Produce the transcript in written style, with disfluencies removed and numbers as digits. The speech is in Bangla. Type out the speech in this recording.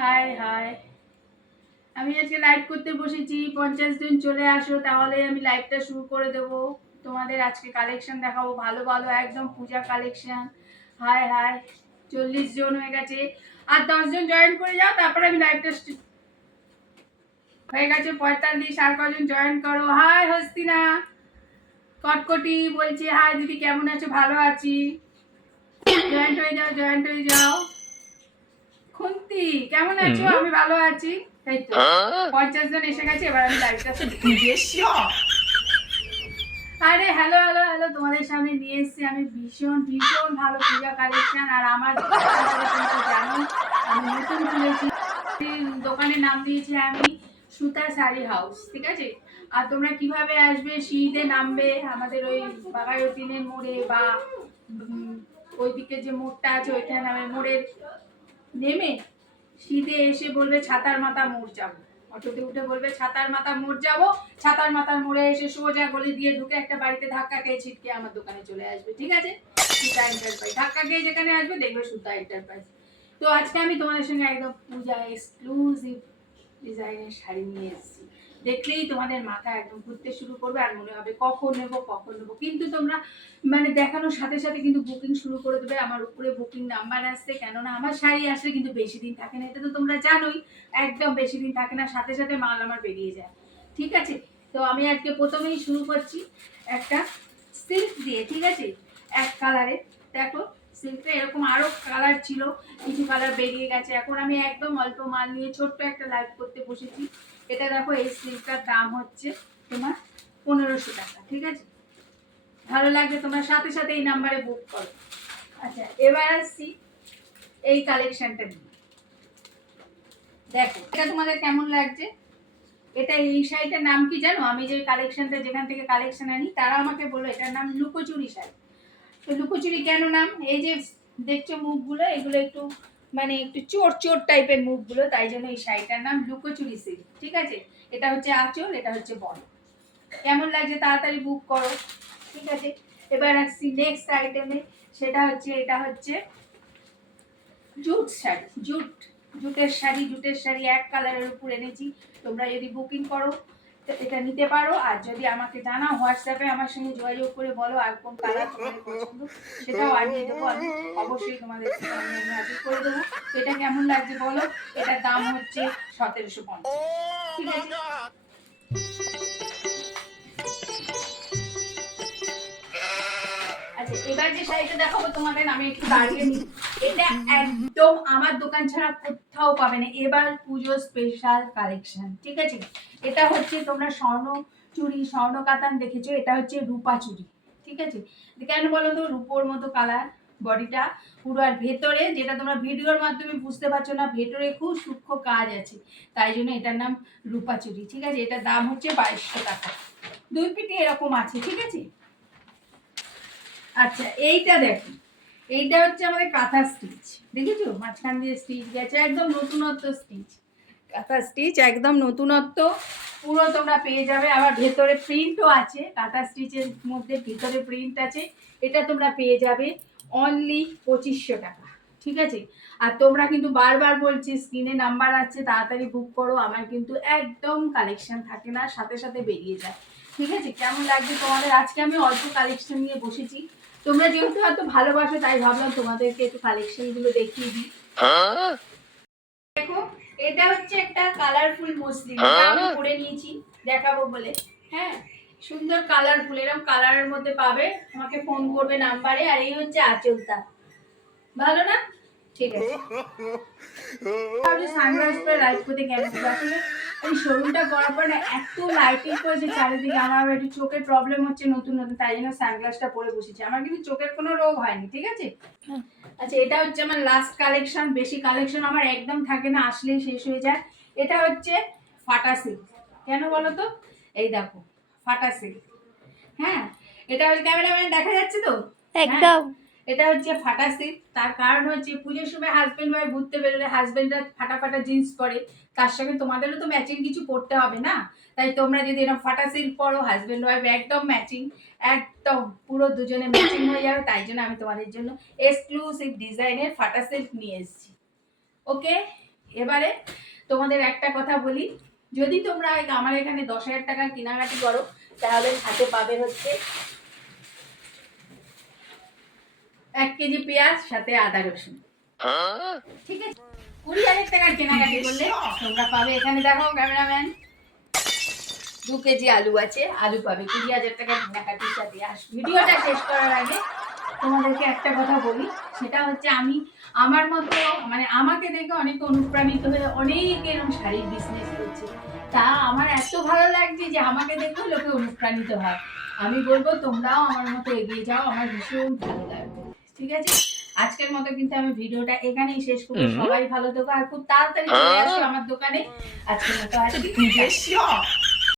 হাই হাই, আমি আজকে লাইভ করতে বসেছি। 50 জন চলে আসো, তাহলে আমি লাইভটা শুরু করে দেব। তোমাদের আজকে কালেকশন দেখাবো, ভালো ভালো একদম পূজা কালেকশন। হাই হাই, 40 জন হয়ে গেছে, আর 10 জন জয়েন করে যাও, তারপরে আমি লাইভটা হয়ে গেছে 45। আর কজন জয়েন করো? হাই হস্তিনা, কটকটি বলছি হাই দিদি, কেমন আছো? ভালো আছি, জয়েন্ট হয়ে যাও, জয়েন্ট হয়ে যাও। খুন্তি, কেমন আছো? আমি ভালো আছি। এই তো 50 জন এসে গেছে, এবার আমি লাইভটা আরে হ্যালো হ্যালো হ্যালো, তোমাদের সামনে নিয়ে এসেছি আমি ভীষণ ভীষণ ভালো পূজা কালেকশন। আর আমার জানো আমি নতুন খুলেছি, দোকানের নাম দিয়েছি আমি সুতা শাড়ি হাউস, ঠিক আছে? আর তোমরা কিভাবে আসবে, সিঁড়িতে নামবে আমাদের ওই বাঘাযতীনের মোড়ে, বা ওইদিকে যে মোড়টা আছে ওইখানে নামে, মোড়ের নেমে শীতে এসে বলবে ছাতার মাথা মোড় যাবো, অটোতে উঠে বলবে ছাতার মাথা মোড় যাবো। ছাতার মাথার মোড়ে এসে সোজা গলি দিয়ে ঢুকে একটা বাড়িতে ধাক্কা খেয়ে ছিটকে আমার দোকানে চলে আসবে, ঠিক আছে? সুতা এন্টারপ্রাইজ, ধাক্কা খেয়ে যেখানে আসবে দেখবে সুতা এন্টারপ্রাইজ। তো আজকে আমি তোমাদের সঙ্গে একদম পূজা এক্সক্লুসিভ ডিজাইনের শাড়ি নিয়ে এসেছি। দেখলেই তোমাদের মাথা একদম ঘুরতে শুরু করবে, আর মনে হবে কখন নেবো কখন নেবো। কিন্তু তোমরা মানে দেখানোর সাথে সাথে কিন্তু বুকিং শুরু করে দেবে। আমার উপরে বুকিং নাম্বার আসছে, কেননা আমার শাড়ি আসলে কিন্তু বেশি দিন থাকে না, এটা তো তোমরা জানোই। একদম বেশি দিন থাকে না, সাথে সাথে মাল আমার বেরিয়ে যায়, ঠিক আছে? তো আমি আজকে প্রথমেই শুরু করছি একটা সিল্ক দিয়ে, ঠিক আছে? এক কালারে, দেখো সিল্কটা এরকম আরো কালার ছিল, কিছু কালার বেরিয়ে গেছে। এখন আমি একদম অল্প মাল নিয়ে ছোট্ট একটা লাইভ করতে বসেছি। এটা দেখো, এই সিল্কটার দাম হচ্ছে তোমার 1500 টাকা, ঠিক আছে? ভালো লাগবে তোমরা সাথে সাথে এই নাম্বারে বুক করো। আচ্ছা, এবার আসছি এই কালেকশনটা নিয়ে। দেখো এটা তোমাদের কেমন লাগছে। এটা এই শাড়িটার নাম কি জানো? আমি যে কালেকশনটা যেখান থেকে কালেকশন আনি তারা আমাকে বললো এটার নাম লুকোচুরি শাড়ি। তো লুকোচুরি কেন নাম? এই যে দেখছো মুখগুলো, এগুলো একটু মানে একটু চোর চোর টাইপের মুখগুলো, তাই জন্য এই শাড়িটার নাম লুকোচুরি সিল্ক, ঠিক আছে? এটা হচ্ছে আঁচল, এটা হচ্ছে বল। কেমন লাগছে তাড়াতাড়ি বুক করো, ঠিক আছে? এবার আসছি নেক্সট আইটেমে, সেটা হচ্ছে এটা হচ্ছে জুট শাড়ি, জুটের শাড়ি। জুটের শাড়ি এক কালারের উপর এনেছি। তোমরা যদি বুকিং করো এটা নিতে পারো, আর যদি আমাকে জানাও হোয়াটসঅ্যাপে আমার সঙ্গে যোগাযোগ করে বলো আর কোন কালার তোমাদের পছন্দ, সেটাও আনিয়ে দেবো আমি, অবশ্যই তোমাদের হাজির করে দেবো। এটা কেমন লাগছে বলো। এটার দাম হচ্ছে 1750, ঠিক আছে? আচ্ছা, এবার যে শাড়িটা দেখাবো তোমাদের, আমি একটু দাঁড়িয়ে নিই। এটা একদম আমার দোকান ছাড়া কোথাও পাবে না, এবার পুজো স্পেশাল কালেকশন, ঠিক আছে? এটা হচ্ছে তোমরা স্বর্ণ চুড়ি, স্বর্ণ কাতান দেখেছো, এটা হচ্ছে রূপা চুড়ি, ঠিক আছে? কেন বলো তো? রূপোর মতো কালার বডিটা পুরো, আর ভেতরে যেটা তোমরা ভিডিওর মাধ্যমে বুঝতে পারছো না, ভেতরে খুব সূক্ষ্ম কাজ আছে, তাই জন্য এটার নাম রূপা চুড়ি, ঠিক আছে? এটার দাম হচ্ছে 2200 টাকা। দুই পিঠে এরকম আছে, ঠিক আছে? আচ্ছা, এইটা দেখো, এইটা হচ্ছে আমাদের কাঁথা স্টিচ, দেখেছো? মাঝখান দিয়ে স্টিচ গেছে, একদম নতুনত্ব স্টিচ, কাঁথা স্টিচ একদম নতুনত্ব পুরো তোমরা পেয়ে যাবে। আবার ভেতরে প্রিন্টও আছে, কাঁথা স্টিচের মধ্যে ভেতরে প্রিন্ট আছে। এটা তোমরা পেয়ে যাবে অনলি 2500 টাকা, ঠিক আছে? আর তোমরা কিন্তু বারবার বলছি স্ক্রিনে নাম্বার আছে, তাড়াতাড়ি বুক করো। আমার কিন্তু একদম কালেকশন থাকে না, সাথে সাথে বেরিয়ে যায়, ঠিক আছে? কেমন লাগছে তোমাদের? আজকে আমি অল্প কালেকশন নিয়ে বসেছি, তোমরা যেহেতু এত ভালোবাসো তাই ভাবলাম তোমাদেরকে একটু কালেকশন গুলো দেখিয়ে দিই। দেখো, এটা হচ্ছে একটা কালারফুল মসলিন, আমি পরে নিয়েছি দেখাবো বলে। হ্যাঁ, সুন্দর কালারফুল, এরকম কালারের মধ্যে পাবে, আমাকে ফোন করবে নাম্বারে। আর এই হচ্ছে আঁচলটা, ভালো না? ঠিক আছে। সানগ্লাস পরে লাইট করতে কেমন আসলে এই শোরুমটা করার পর না এত লাইটিং করেছে চারিদিকে, আমার একটু চোখের প্রবলেম হচ্ছে নতুন নতুন, তাই জন্য সানগ্লাসটা পরে বসেছি। আমার কিন্তু চোখের কোনো রোগ হয়নি, ঠিক আছে? আচ্ছা, এটা হচ্ছে আমার লাস্ট কালেকশন। বেশি কালেকশন আমার একদম থাকে না, আসলেই শেষ হয়ে যায়। এটা হচ্ছে ফাটা সিল্ক, কেন বলো তো? এই দেখো ফাটা সিল্ক। হ্যাঁ, এটা হচ্ছে ক্যামেরাম্যান, দেখা যাচ্ছে তো? একদম। এটা হচ্ছে ফাটা সিল্ক, তার কারণ হচ্ছে পুজোর সময় হাজবেন্ড ওয়াইফ ঘুরতে বেরোলে হাজবেন্ডরা ফাটা ফাটা জিন্স পরে, তার সঙ্গে তোমাদেরও তো ম্যাচিং কিছু পরতে হবে না? তাই তোমরা যদি এরকম ফাটা সিল্ক পরো, হাজবেন্ড ওয়াইফ একদম ম্যাচিং, একদম পুরো দুজনে ম্যাচিং হয়ে যাবে। তাই জন্য আমি তোমাদের জন্য এক্সক্লুসিভ ডিজাইনের ফাটা সিল্ক নিয়ে এসেছি, ওকে? এবারে তোমাদের একটা কথা বলি, যদি তোমরা আমার এখানে 10,000 টাকা কেনাকাটি করো তাহলে সাথে পাবে হচ্ছে 1 কেজি পেঁয়াজ, সাথে আদা রসুন। ঠিক আছে, 20,000 টাকার কেনাকাটি করলে তোমরা পাবে এখানে, দেখো ক্যামেরাম্যান, 2 কেজি আলু আছে, আলু পাবে 20,000 টাকার কেনাকাটির সাথে। আর ভিডিওটা শেষ করার আগে তোমাদেরকে একটা কথা বলি, সেটা হচ্ছে আমি আমার মতো মানে আমাকে দেখে অনেকে অনুপ্রাণিত হয়ে অনেক এরকম শাড়ির বিজনেস করছে, তা আমার এত ভালো লাগছে যে আমাকে দেখে লোকে অনুপ্রাণিত হয়। আমি বলবো তোমরাও আমার মতো এগিয়ে যাও, আমার ভীষণ ভালো লাগবে। ঠিক আছে, আজকের মতো কিন্তু আমি ভিডিওটা এখানেই শেষ করবো। সবাই ভালো থেকো আর খুব তাড়াতাড়ি চলে আসো আমার দোকানে। আজকের মতো আসি।